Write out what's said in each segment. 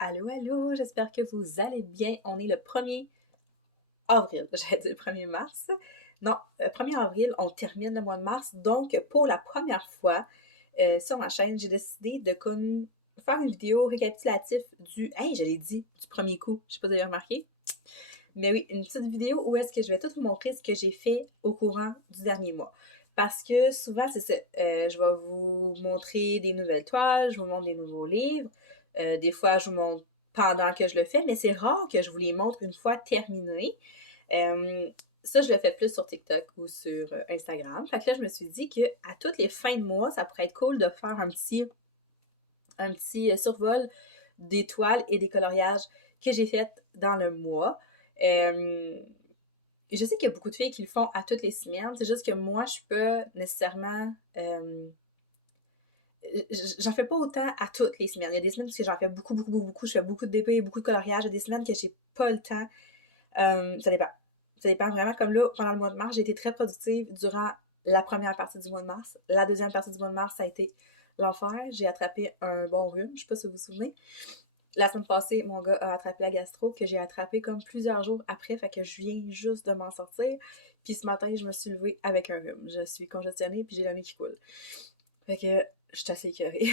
Allô, allô, j'espère que vous allez bien. On est le 1er avril, j'allais dire le 1er mars. Non, le 1er avril, on termine le mois de mars. Donc, pour la première fois sur ma chaîne, j'ai décidé de faire une vidéo récapitulative hey, je l'ai dit, du premier coup. Je sais pas si vous avez remarqué. Mais oui, une petite vidéo où est-ce que je vais tout vous montrer ce que j'ai fait au courant du dernier mois. Parce que souvent, c'est ça. Je vais vous montrer des nouvelles toiles, je vous montre des nouveaux livres. Des fois, je vous montre pendant que je le fais, mais c'est rare que je vous les montre une fois terminé. Euh, Ça, je le fais plus sur TikTok ou sur Instagram. Fait que là, je me suis dit que à toutes les fins de mois, ça pourrait être cool de faire un petit survol des toiles et des coloriages que j'ai fait dans le mois. Euh, je sais qu'il y a beaucoup de filles qui le font à toutes les semaines. C'est juste que moi, je suis pas nécessairement. J'en fais pas autant à toutes les semaines. Il y a des semaines où j'en fais beaucoup, beaucoup, beaucoup, beaucoup. Je fais beaucoup de DP, beaucoup de coloriage. Il y a des semaines que j'ai pas le temps. Ça dépend. Ça dépend vraiment. Comme là, pendant le mois de mars, j'ai été très productive durant la première partie du mois de mars. La deuxième partie du mois de mars, ça a été l'enfer. J'ai attrapé un bon rhume. Je sais pas si vous vous souvenez. La semaine passée, mon gars a attrapé la gastro que j'ai attrapé comme plusieurs jours après, fait que je viens juste de m'en sortir. Puis ce matin, je me suis levée avec un rhume. Je suis congestionnée puis j'ai le nez qui coule. Fait que je suis assez écœurée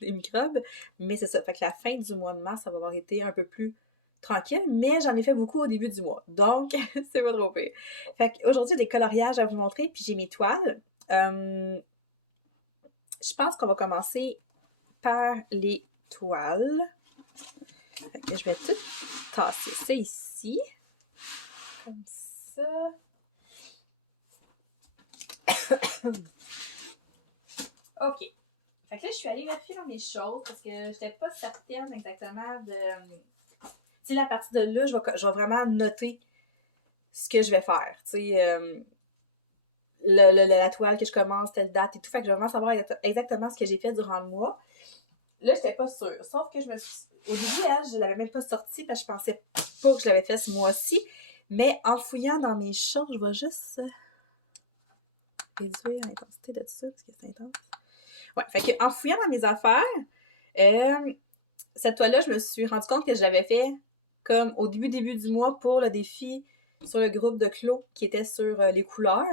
des microbes. Mais c'est ça. Fait que la fin du mois de mars, ça va avoir été un peu plus tranquille, mais j'en ai fait beaucoup au début du mois. Donc, c'est pas trop pire. Fait qu'aujourd'hui, j'ai des coloriages à vous montrer, puis j'ai mes toiles. Je pense qu'on va commencer par les toiles. Fait que je vais tout tasser ça ici. Comme ça. OK. Fait que là, je suis allée vérifier dans mes choses parce que j'étais pas certaine exactement de. Tu sais, la partie de là, je vais vraiment noter ce que je vais faire. Tu sais, la toile que je commence, telle date et tout. Fait que je vais vraiment savoir exactement ce que j'ai fait durant le mois. Là, j'étais pas sûre. Sauf que je me suis. Au début, hein, je l'avais même pas sorti parce que je pensais pas que je l'avais fait ce mois-ci. Mais en fouillant dans mes choses, je vais juste réduire l'intensité de tout ça parce que c'est intense. Ouais, fait que en fouillant dans mes affaires, euh, cette toile-là, je me suis rendu compte que je l'avais fait comme au début du mois pour le défi sur le groupe de Clos qui était sur les couleurs.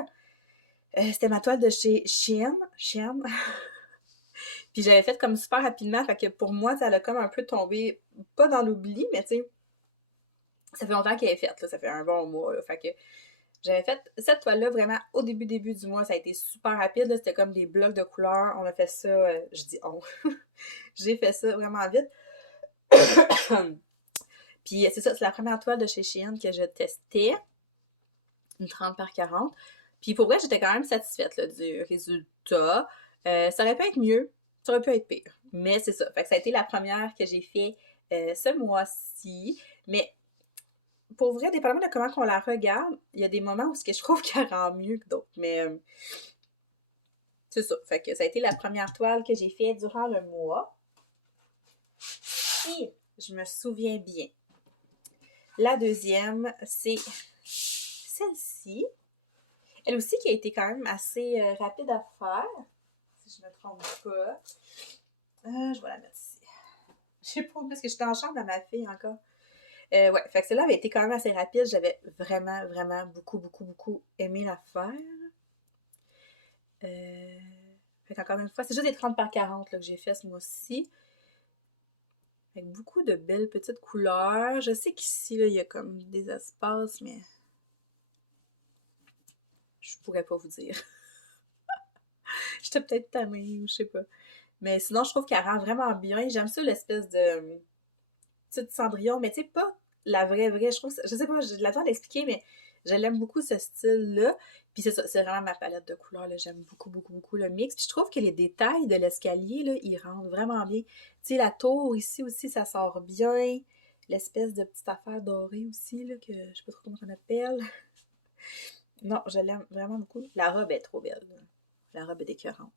C'était ma toile de chez Shein. Puis j'avais fait comme super rapidement, fait que pour moi, ça a comme un peu tombé, pas dans l'oubli, mais tu sais, ça fait longtemps qu'elle est faite, là, ça fait un bon mois, là, fait que j'avais fait cette toile-là vraiment au début du mois, ça a été super rapide, là, c'était comme des blocs de couleurs, on a fait ça, je dis on, j'ai fait ça vraiment vite. Puis c'est ça, c'est la première toile de chez Shein que je testais, une 30 par 40. Puis pour vrai, j'étais quand même satisfaite là, du résultat. Ça aurait pu être mieux, ça aurait pu être pire. Mais c'est ça. Fait que ça a été la première que j'ai fait ce mois-ci. Mais pour vrai, dépendamment de comment on la regarde, il y a des moments où je trouve qu'elle rend mieux que d'autres. Mais c'est ça. Fait que ça a été la première toile que j'ai fait durant le mois. Si je me souviens bien. La deuxième, c'est celle-ci. Elle aussi qui a été quand même assez rapide à faire, si je me trompe pas. Je vais la mettre ici. Je sais pas, parce que j'étais en chambre à ma fille encore. Ouais, fait que celle-là avait été quand même assez rapide. J'avais vraiment, vraiment beaucoup, beaucoup, beaucoup aimé la faire. Fait qu'encore une fois, c'est juste des 30 par 40 là, que j'ai fait ce mois-ci. Avec beaucoup de belles petites couleurs. Je sais qu'ici, là, il y a comme des espaces, mais je pourrais pas vous dire. J'étais peut-être tannée ou je sais pas. Mais sinon, je trouve qu'elle rend vraiment bien. J'aime ça, l'espèce de petite Cendrillon, mais tu sais, pas la vraie. Je trouve, je sais pas, j'ai de la temps d'expliquer, mais je l'aime beaucoup ce style-là. Puis c'est ça, c'est vraiment ma palette de couleurs, là. J'aime beaucoup, beaucoup, beaucoup le mix. Puis je trouve que les détails de l'escalier, là, ils rendent vraiment bien. Tu sais, la tour ici aussi, ça sort bien. L'espèce de petite affaire dorée aussi, là, que je sais pas trop comment on appelle. Non, je l'aime vraiment beaucoup. La robe est trop belle, là. La robe est écœurante.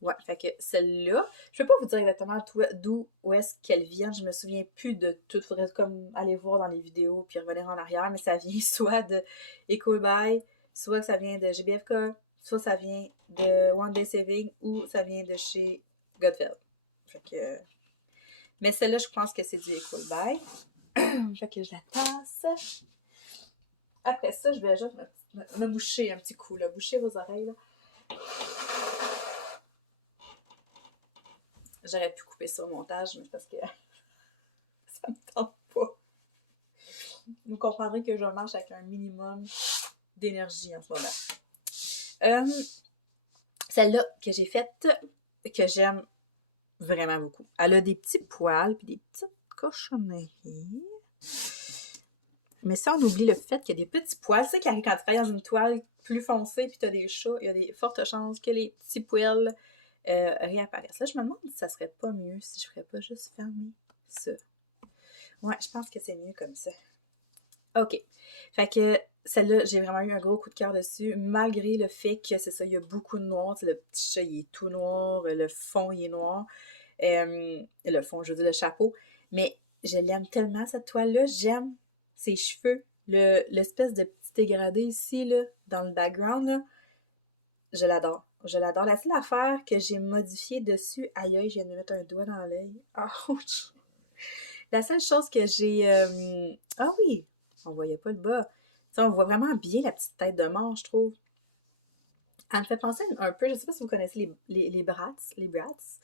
Ouais, fait que celle-là, je peux pas vous dire exactement d'où où est-ce qu'elle vient, je me souviens plus de tout, faudrait comme aller voir dans les vidéos puis revenir en arrière, mais ça vient soit de Ecobuy, soit que ça vient de GBFK, soit ça vient de One Day Saving ou ça vient de chez Godfeld. Fait que Mais celle-là, je pense que c'est du Equal Buy. Fait que je la tasse. Après ça, je vais juste me boucher un petit coup, là. Boucher vos oreilles, là. J'aurais pu couper ça au montage, mais parce que ça me tente pas. Vous comprendrez que je marche avec un minimum d'énergie en ce moment. Celle-là que j'ai faite, que j'aime vraiment beaucoup. Elle a des petits poils puis des petites cochonneries. Mais ça, on oublie le fait qu'il y a des petits poils. Tu sais, quand tu travailles dans une toile plus foncée puis tu as des chats, il y a des fortes chances que les petits poils réapparaissent. Là, je me demande si ça serait pas mieux si je ferais pas juste fermer ça. Ouais, je pense que c'est mieux comme ça. OK. Fait que celle-là, j'ai vraiment eu un gros coup de cœur dessus, malgré le fait que c'est ça, il y a beaucoup de noir. Tu sais, le petit chat, il est tout noir, le fond, il est noir. Le fond, je veux dire, le chapeau. Mais je l'aime tellement, cette toile-là. J'aime ses cheveux. L'espèce de petit dégradé ici, là, dans le background, là, je l'adore. Je l'adore. La seule affaire que j'ai modifiée dessus, aïe aïe, je viens de me mettre un doigt dans l'œil. Ouch! La seule chose que j'ai... Ah oui! On voyait pas le bas. Tu sais, on voit vraiment bien la petite tête de mort, je trouve. Elle me fait penser un peu, je sais pas si vous connaissez les Bratz, les Bratz.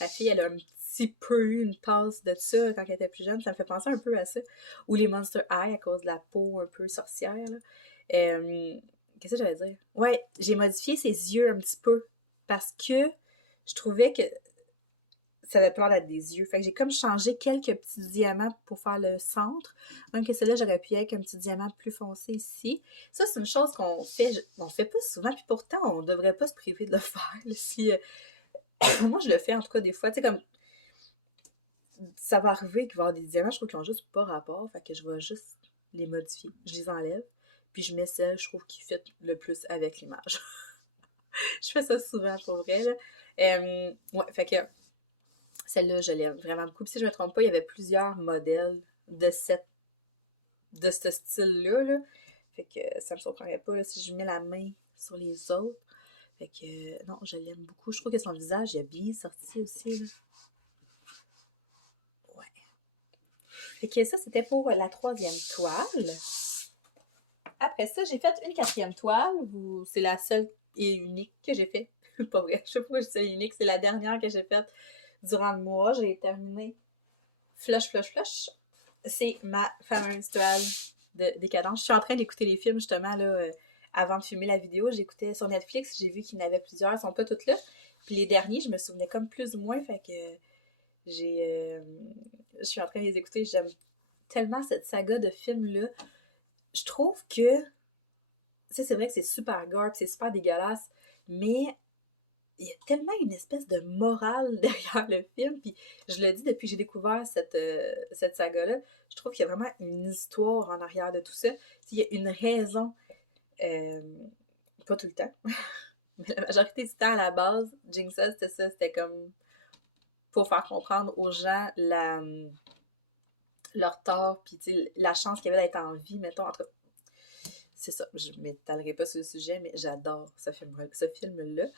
La fille, elle a un petit peu eu une tasse de ça quand elle était plus jeune. Ça me fait penser un peu à ça. Ou les Monster High à cause de la peau un peu sorcière. Là. Qu'est-ce que j'allais dire? Ouais, j'ai modifié ses yeux un petit peu parce que je trouvais que ça avait peur d'être des yeux. Fait que j'ai comme changé quelques petits diamants pour faire le centre. Même que celle-là, j'aurais pu avec un petit diamant plus foncé ici. Ça, c'est une chose on fait pas souvent, puis pourtant, on devrait pas se priver de le faire. Là, si, moi, je le fais en tout cas des fois. Tu sais, comme ça va arriver qu'il va y avoir des diamants, je trouve qu'ils ont juste pas rapport. Fait que je vais juste les modifier. Je les enlève, puis je mets celle, je trouve, qui fit le plus avec l'image. Je fais ça souvent pour vrai. Là. Ouais, fait que celle-là, je l'aime vraiment beaucoup. Puis si je me trompe pas, il y avait plusieurs modèles de ce style-là. Là. Fait que ça me surprendrait pas là, si je mets la main sur les autres. Fait que non, je l'aime beaucoup. Je trouve que son visage est bien sorti aussi. Là. Ouais. Fait que ça, c'était pour la troisième toile. Après ça, j'ai fait une quatrième toile. C'est la seule et unique que j'ai faite. Pas vrai. Je sais pas pourquoi je dis unique. C'est la dernière que j'ai faite durant le mois. J'ai terminé Flush, Flush, Flush. C'est ma fameuse toile de décadence. Je suis en train d'écouter les films justement là, avant de filmer la vidéo. J'écoutais sur Netflix, j'ai vu qu'il y en avait plusieurs, ils sont pas toutes là. Puis les derniers, je me souvenais comme plus ou moins, fait que je suis en train de les écouter. J'aime tellement cette saga de films-là. Je trouve que, tu sais, c'est vrai que c'est super gore, c'est super dégueulasse, mais il y a tellement une espèce de morale derrière le film, puis je le dis depuis que j'ai découvert cette saga-là, je trouve qu'il y a vraiment une histoire en arrière de tout ça. Il y a une raison, euh, pas tout le temps, mais la majorité du temps à la base, Jigsaw, c'était ça, c'était comme pour faire comprendre aux gens leur tort, puis la chance qu'il y avait d'être en vie, mettons, entre c'est ça, je ne m'étalerai pas sur le sujet, mais j'adore ce film-là.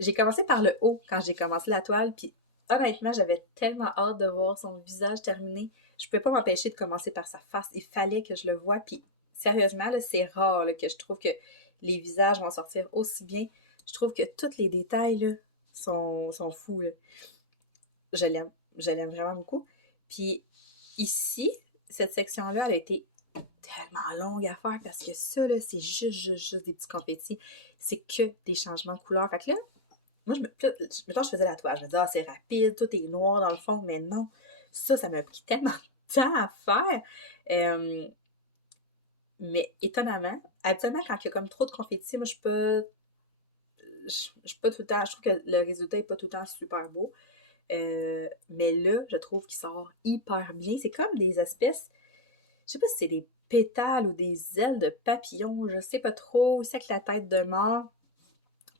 J'ai commencé par le haut quand j'ai commencé la toile, puis honnêtement, j'avais tellement hâte de voir son visage terminé. Je ne pouvais pas m'empêcher de commencer par sa face. Il fallait que je le voie, puis sérieusement, là, c'est rare là, que je trouve que les visages vont sortir aussi bien. Je trouve que tous les détails là, sont fous. Là. Je l'aime vraiment beaucoup. Puis ici, cette section-là, elle a été tellement longue à faire parce que ça, là, c'est juste des petits confettis. C'est que des changements de couleur. Fait que là, moi, mettons, je faisais la toile. Je me disais, ah, c'est rapide, tout est noir dans le fond, mais non. Ça m'a pris tellement de temps à faire. Mais étonnamment, habituellement, quand il y a comme trop de confettis, moi, je suis pas tout le temps, je trouve que le résultat est pas tout le temps super beau. Mais là, je trouve qu'il sort hyper bien. C'est comme des espèces, je sais pas si c'est des pétales ou des ailes de papillon, je sais pas trop. C'est avec la tête de mort,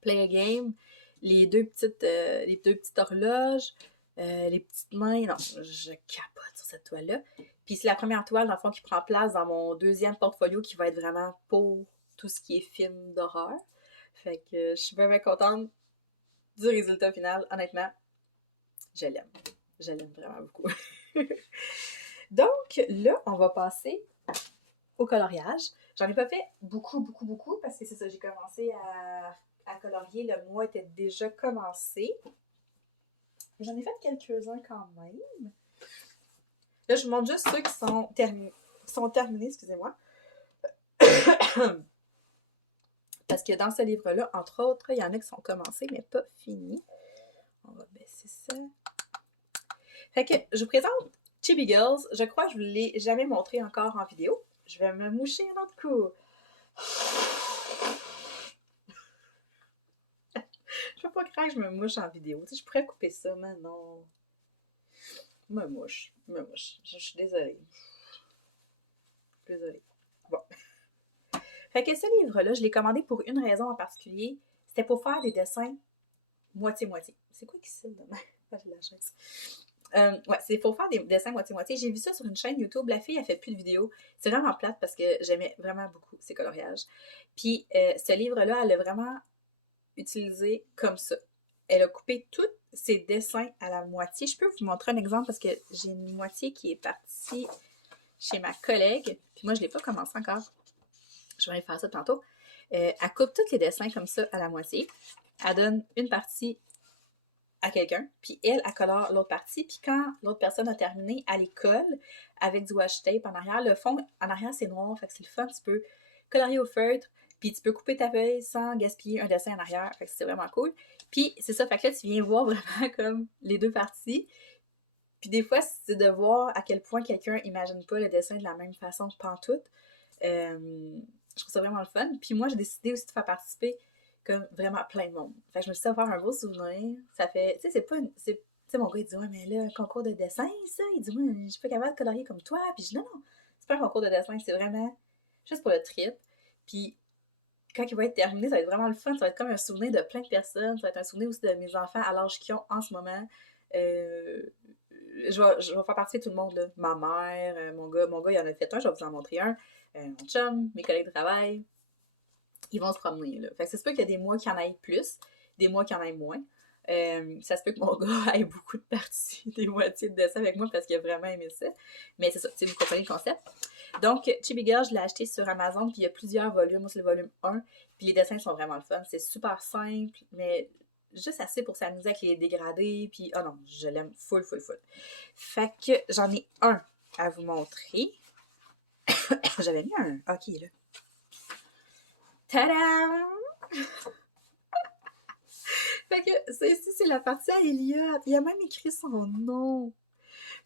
play a game, les deux petites horloges, les petites mains. Non, je capote sur cette toile-là. Puis c'est la première toile, dans le fond, qui prend place dans mon deuxième portfolio qui va être vraiment pour tout ce qui est film d'horreur. Fait que je suis vraiment contente du résultat final. Honnêtement, je l'aime. Je l'aime vraiment beaucoup. Donc, là, on va passer au coloriage. J'en ai pas fait beaucoup, parce que c'est ça, j'ai commencé à colorier, le mois était déjà commencé. J'en ai fait quelques-uns quand même. Là, je vous montre juste ceux qui sont terminés, excusez-moi. Parce que dans ce livre-là, entre autres, il y en a qui sont commencés, mais pas finis. On va baisser ça. Fait que je vous présente Chibi Girls. Je crois que je ne vous l'ai jamais montré encore en vidéo. Je vais me moucher un autre coup. Je peux pas croire que je me mouche en vidéo. Tu sais, je pourrais couper ça, mais non. Me mouche. Je suis désolée. Désolée. Bon. Fait que ce livre-là, je l'ai commandé pour une raison en particulier. C'était pour faire des dessins moitié-moitié. C'est quoi qui c'est demain? J'ai la chaise. Ouais, c'est pour faire des dessins moitié-moitié. J'ai vu ça sur une chaîne YouTube. La fille, elle fait plus de vidéos. C'est vraiment plate parce que j'aimais vraiment beaucoup ses coloriages. Puis, ce livre-là, elle l'a vraiment utilisé comme ça. Elle a coupé tous ses dessins à la moitié. Je peux vous montrer un exemple parce que j'ai une moitié qui est partie chez ma collègue. Puis moi, je ne l'ai pas commencé encore. Je vais aller faire ça tantôt. Elle coupe tous les dessins comme ça à la moitié. Elle donne une partie à quelqu'un, puis elle colore l'autre partie, puis quand l'autre personne a terminé, elle les colle avec du washi tape en arrière. Le fond, en arrière, c'est noir, fait que c'est le fun, tu peux colorier au feutre, puis tu peux couper ta feuille sans gaspiller un dessin en arrière, fait que c'est vraiment cool. Puis c'est ça, fait que là, tu viens voir vraiment comme les deux parties, puis des fois, c'est de voir à quel point quelqu'un imagine pas le dessin de la même façon pantoute. Je trouve ça vraiment le fun. Puis moi, j'ai décidé aussi de faire participer comme vraiment plein de monde. Fait que je me suis dit, ça va faire un beau souvenir. Ça fait, tu sais, c'est pas une, tu sais, mon gars, il dit, ouais, mais là, un concours de dessin, ça. Il dit, moi, je suis pas capable de colorier comme toi. Puis je dis, non, non, c'est pas un concours de dessin, c'est vraiment juste pour le trip. Puis quand il va être terminé, ça va être vraiment le fun. Ça va être comme un souvenir de plein de personnes. Ça va être un souvenir aussi de mes enfants à l'âge qu'ils ont en ce moment. Euh, je vais faire partie de tout le monde, là. Ma mère, mon gars, il en a fait un, je vais vous en montrer un. Mon chum, mes collègues de travail, ils vont se promener, là. Fait que ça se peut qu'il y a des mois qui en aillent plus, des mois qui en aillent moins. Ça se peut que mon gars ait beaucoup de parties, des moitiés de dessin avec moi parce qu'il a vraiment aimé ça. Mais c'est ça, tu sais, vous comprenez le concept. Donc, Chibi Girl, je l'ai acheté sur Amazon, puis il y a plusieurs volumes. Moi, c'est le volume 1, puis les dessins sont vraiment le fun. C'est super simple, mais juste assez pour s'amuser avec les dégradés, puis oh non, je l'aime full. Fait que j'en ai un à vous montrer. J'avais mis un... Ok, là. Tadam! Fait que ça ici, c'est la partie à Elliot. Il a même écrit son nom.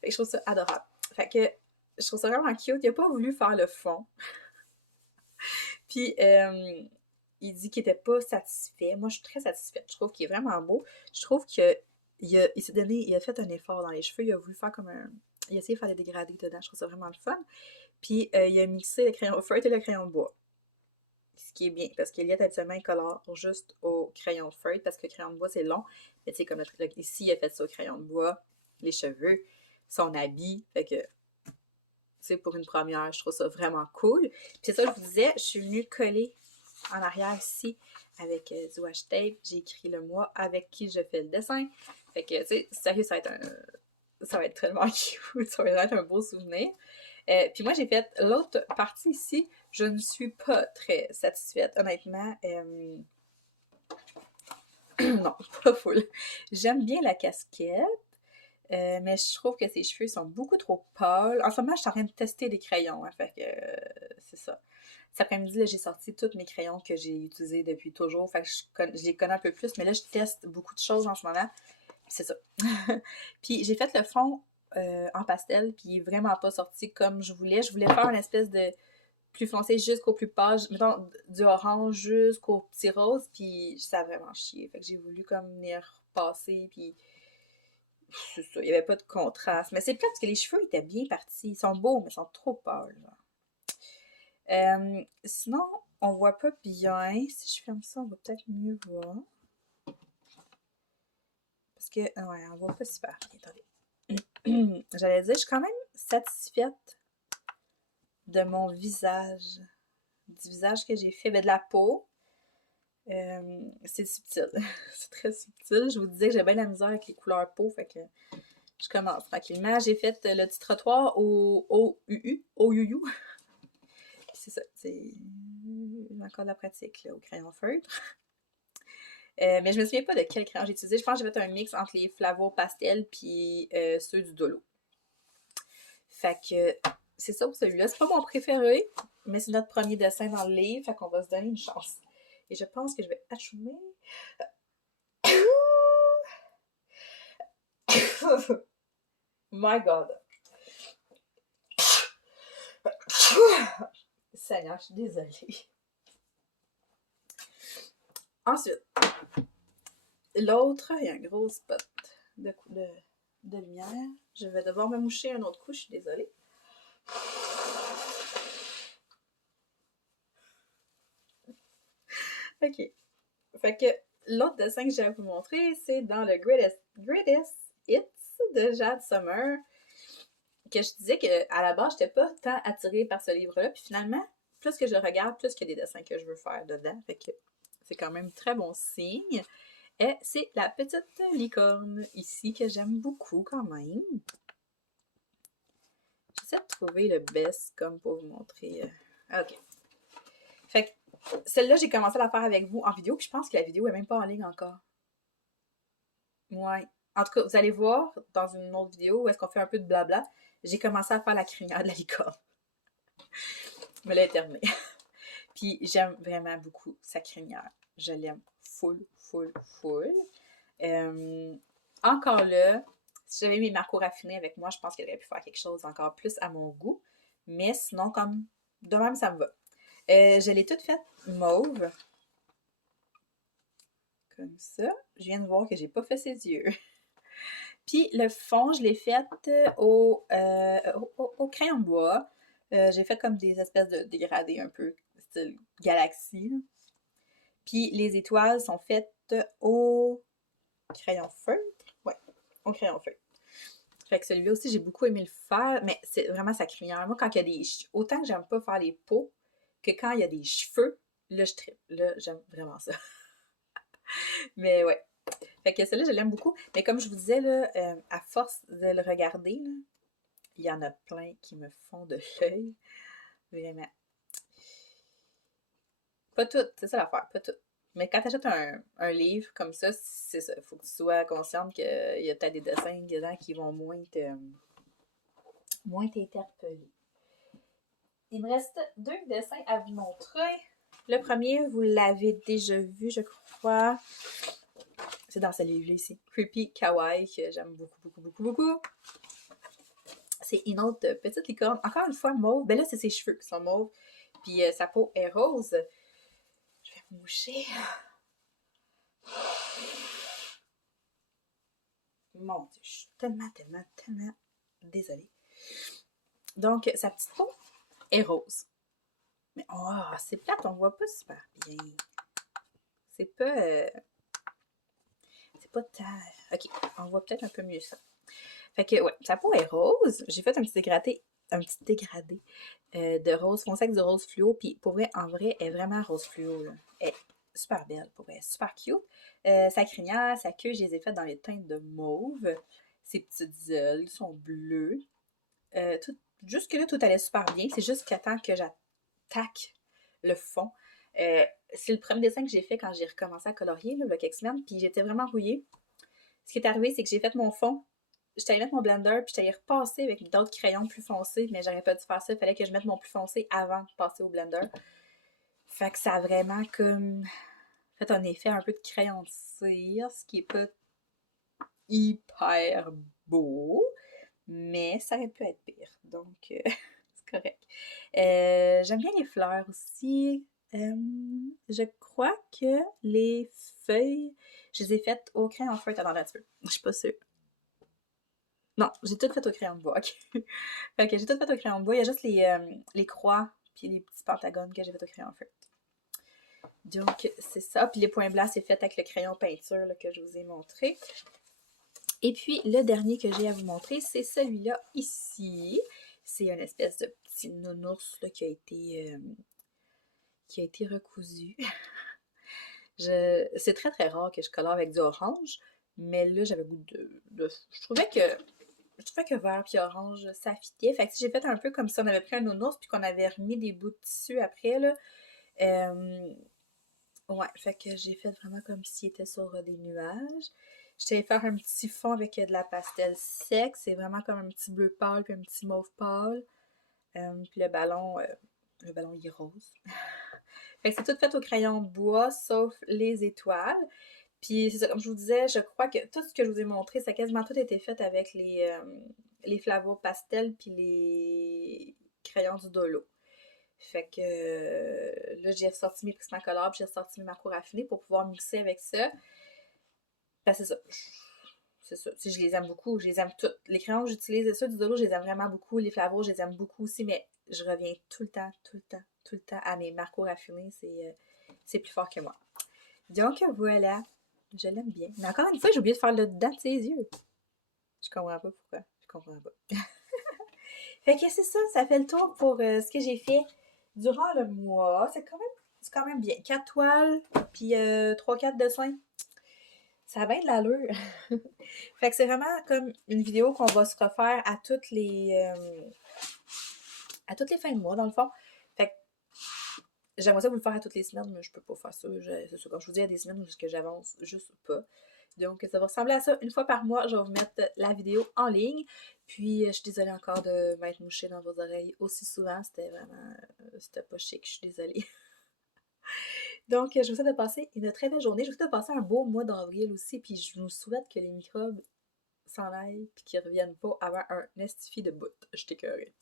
Fait que je trouve ça adorable. Fait que je trouve ça vraiment cute. Il a pas voulu faire le fond. Puis, il dit qu'il était pas satisfait. Moi, je suis très satisfaite. Je trouve qu'il est vraiment beau. Je trouve il s'est donné, il a fait un effort dans les cheveux. Il a voulu faire comme un... Il a essayé de faire des dégradés dedans. Je trouve ça vraiment le fun. Puis, il a mixé le crayon feutre et le crayon de bois. Ce qui est bien, parce qu'Eliott, habituellement, il colore juste au crayon feutre, parce que le crayon de bois, c'est long. Mais tu sais, comme ici, il a fait ça au crayon de bois, les cheveux, son habit. Fait que, tu sais, pour une première, je trouve ça vraiment cool. Puis c'est ça, je vous disais, je suis venue coller en arrière ici avec du washi tape. J'ai écrit le mois avec qui je fais le dessin. Fait que, tu sais, sérieux, ça va être tellement cute. Ça va être un beau souvenir. Puis moi, j'ai fait l'autre partie ici. Je ne suis pas très satisfaite, honnêtement. Non, pas full. J'aime bien la casquette, mais je trouve que ses cheveux sont beaucoup trop pâles. En ce moment, je suis en train de tester des crayons, hein, fait que c'est ça. Cet après-midi, j'ai sorti tous mes crayons que j'ai utilisés depuis toujours. Fait que je les connais un peu plus, mais là, je teste beaucoup de choses en ce moment. C'est ça. Puis j'ai fait le fond en pastel, puis il est vraiment pas sorti comme je voulais. Je voulais faire une espèce de plus foncé jusqu'au plus pâle, mettons du orange jusqu'au petit rose, puis ça a vraiment chié. Fait que j'ai voulu comme venir passer, puis c'est ça, il n'y avait pas de contraste. Mais c'est plate parce que les cheveux étaient bien partis. Ils sont beaux, mais ils sont trop pâles. Sinon, on voit pas bien. Si je ferme ça, on va peut-être mieux voir. Parce que, ouais, on voit pas super bien. Attendez. J'allais dire, je suis quand même satisfaite de mon visage. Du visage que j'ai fait. Ben, de la peau. C'est subtil. C'est très subtil. Je vous disais que j'ai bien la misère avec les couleurs peau. Fait que Je commence tranquillement. J'ai fait le petit trottoir au OUU. C'est ça, c'est encore de la pratique là, au crayon feutre. Mais je me souviens pas de quel crayon j'ai utilisé. Je pense que j'ai fait un mix entre les Flavo Pastel puis ceux du Dolo. Fait que c'est ça pour celui-là. C'est pas mon préféré, mais c'est notre premier dessin dans le livre, fait qu'on va se donner une chance. Et je pense que je vais achoumer. My God. Seigneur, je suis désolée. Ensuite, l'autre, il y a un gros spot de lumière. Je vais devoir me moucher un autre coup, je suis désolée. Ok. Fait que l'autre dessin que j'ai à vous montrer, c'est dans le Greatest Hits de Jade Summer. Que je disais qu'à la base, j'étais pas tant attirée par ce livre-là. Puis finalement, plus que je le regarde, plus qu'il y a des dessins que je veux faire dedans. Fait que c'est quand même très bon signe. Et c'est la petite licorne ici que j'aime beaucoup quand même. J'essaie de trouver le best comme pour vous montrer. Ok. Fait que celle-là, j'ai commencé à la faire avec vous en vidéo, puis je pense que la vidéo est même pas en ligne encore. Ouais. En tout cas, vous allez voir dans une autre vidéo où est-ce qu'on fait un peu de blabla. J'ai commencé à faire la crinière de la licorne. Je me l'ai terminée. Puis j'aime vraiment beaucoup sa crinière. Je l'aime full, full, full. Encore là, si j'avais mes marcos raffinés avec moi, je pense qu'elle aurait pu faire quelque chose encore plus à mon goût. Mais sinon, comme de même, ça me va. Je l'ai toute faite mauve. Comme ça. Je viens de voir que j'ai pas fait ses yeux. Puis le fond, je l'ai fait au crayon de bois. J'ai fait comme des espèces de dégradés un peu, style galaxie. Puis les étoiles sont faites au crayon feutre. Ouais, au crayon feutre. Fait que celui-là aussi, j'ai beaucoup aimé le faire, mais c'est vraiment sa crinière. Moi, quand il y a des... Autant que j'aime pas faire les peaux, que quand il y a des cheveux, là, je tripe. Là, j'aime vraiment ça. Mais ouais. Fait que celui-là, je l'aime beaucoup. Mais comme je vous disais, là, à force de le regarder, là, il y en a plein qui me font de l'œil. Vraiment. Pas toutes, c'est ça l'affaire, pas toutes. Mais quand tu achètes un livre comme ça, c'est ça. Il faut que tu sois consciente qu'il y a peut-être des dessins dedans qui vont moins t'interpeller. Il me reste 2 dessins à vous montrer. Le premier, vous l'avez déjà vu, je crois. C'est dans ce livre-là ici. Creepy Kawaii, que j'aime beaucoup, beaucoup, beaucoup, beaucoup. C'est une autre petite licorne. Encore une fois, mauve. Ben là, c'est ses cheveux qui sont mauves. Puis sa peau est rose. Je vais me moucher. Mon Dieu, je suis tellement, tellement, tellement désolée. Donc, sa petite peau est rose. Mais oh, c'est plate, on voit pas super bien. C'est pas... c'est pas tant... Ok, on voit peut-être un peu mieux ça. Fait que, ouais, sa peau est rose. J'ai fait un petit dégradé de rose foncé avec du rose fluo. Puis, pour vrai, en vrai, elle est vraiment rose fluo. Là. Elle est super belle, pour vrai. Super cute. Sa crinière, sa queue, je les ai faites dans les teintes de mauve. Ses petites ailes sont bleues. Jusque-là, tout allait super bien. C'est juste qu'à temps que j'attaque le fond. C'est le premier dessin que j'ai fait quand j'ai recommencé à colorier, là, il y a quelques semaines, puis j'étais vraiment rouillée. Ce qui est arrivé, c'est que j'ai fait mon fond. J'étais allée mettre mon blender, puis j'étais allée repasser avec d'autres crayons plus foncés, mais j'aurais pas dû faire ça. Il fallait que je mette mon plus foncé avant de passer au blender. Fait que ça a vraiment comme fait un effet un peu de crayon de cire, ce qui est pas hyper beau, mais ça aurait pu être pire. Donc, c'est correct. J'aime bien les fleurs aussi. Je crois que les feuilles, je les ai faites au crayon feutre. Attends un petit peu. Je suis pas sûre. Non, j'ai tout fait au crayon de bois. Ok. Fait que j'ai tout fait au crayon de bois. Il y a juste les croix puis les petits pentagones que j'ai fait au crayon feutre. Donc, c'est ça. Puis les points blancs, c'est fait avec le crayon peinture là, que je vous ai montré. Et puis, le dernier que j'ai à vous montrer, c'est celui-là ici. C'est une espèce de petit nounours là, qui a été recousu. C'est très très rare que je colore avec du orange, mais là j'avais goût de... Je trouvais que trouvais que vert puis orange, ça fitait. Fait que j'ai fait un peu comme si on avait pris un nounours puis qu'on avait remis des bouts de tissu après, là. Euh, ouais, fait que j'ai fait vraiment comme s'il était sur des nuages. J'étais allée faire un petit fond avec de la pastel sec. C'est vraiment comme un petit bleu pâle puis un petit mauve pâle. Puis le ballon il est rose. Fait que c'est tout fait au crayon de bois, sauf les étoiles. Puis c'est ça, comme je vous disais, je crois que tout ce que je vous ai montré, ça a quasiment tout été fait avec les flavos pastel puis les crayons du Dolo. Fait que là, j'ai ressorti mes Prismacolor puis j'ai ressorti mes marqueurs raffinés pour pouvoir mixer avec ça. Ben, c'est ça. C'est ça. Tu sais, je les aime beaucoup. Je les aime toutes. Les crayons que j'utilise, ceux du Dolo, je les aime vraiment beaucoup. Les flavos, je les aime beaucoup aussi, mais je reviens tout le temps, tout le temps, tout le temps à mes marqueurs raffinés. C'est plus fort que moi. Donc voilà. Je l'aime bien. Mais encore une fois, j'ai oublié de faire le dedans de ses yeux. Je comprends pas pourquoi. Je comprends pas. Fait que c'est ça, ça fait le tour pour ce que j'ai fait durant le mois. C'est quand même bien. 4 toiles, puis 3-4 dessins. Ça a bien de l'allure. Fait que c'est vraiment comme une vidéo qu'on va se refaire à toutes les fins de mois, dans le fond. Fait que j'aimerais ça vous le faire à toutes les semaines, mais je peux pas faire ça. C'est ça, comme je vous dis, il y a des semaines où j'avance juste pas. Donc, ça va ressembler à ça. Une fois par mois, je vais vous mettre la vidéo en ligne. Puis, je suis désolée encore de m'être mouchée dans vos oreilles aussi souvent. C'était vraiment... C'était pas chic, je suis désolée. Donc, je vous souhaite de passer une très belle journée. Je vous souhaite de passer un beau mois d'avril aussi. Puis, je vous souhaite que les microbes s'en aillent puis qu'ils reviennent pas avant un estifi de bout. Je t'écœurais.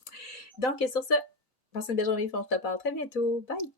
Donc, sur ce, passez une belle journée. On se reparle très bientôt. Bye!